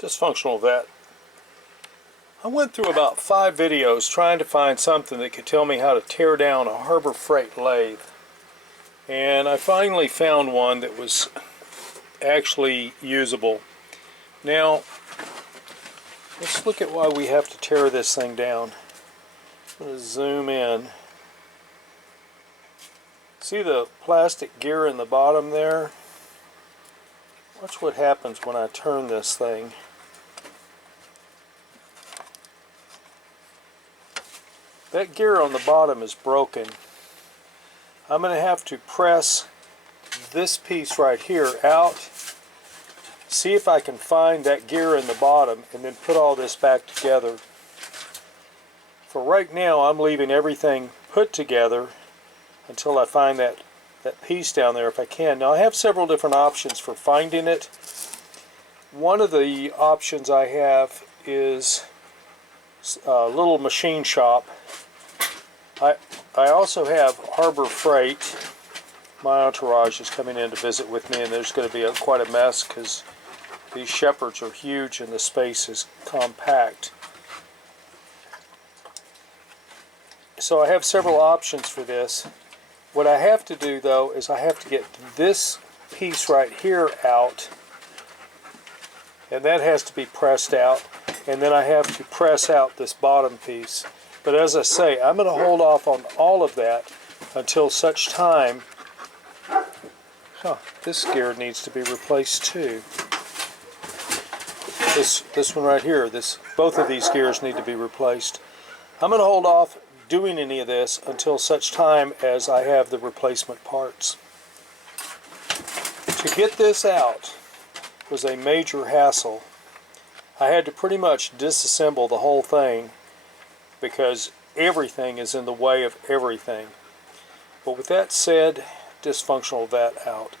Dysfunctional vet. I went through about 5 videos trying to find something that could tell me how to tear down a Harbor Freight lathe. And I finally found one that was actually usable. Now, let's look at why we have to tear this thing down. I'm going to zoom in. See the plastic gear in the bottom there? Watch what happens when I turn this thing. That gear on the bottom is broken. I'm going to have to press this piece right here out, see if I can find that gear in the bottom, and then put all this back together. For right now, I'm leaving everything put together until I find that piece down there if I can. Now I have several different options for finding it. One of the options I have is a little machine shop. I also have Harbor Freight. My entourage is coming in to visit with me, and there's going to be quite a mess because these shepherds are huge and the space is compact. So I have several options for this. What I have to do though is I have to get this piece right here out, and that has to be pressed out, and then I have to press out this bottom piece. But as I say, I'm going to hold off on all of that until such time. This gear needs to be replaced too. This one right here, both of these gears need to be replaced. I'm going to hold off doing any of this until such time as I have the replacement parts. To get this out was a major hassle. I had to pretty much disassemble the whole thing because everything is in the way of everything. But with that said, dysfunctional vet out.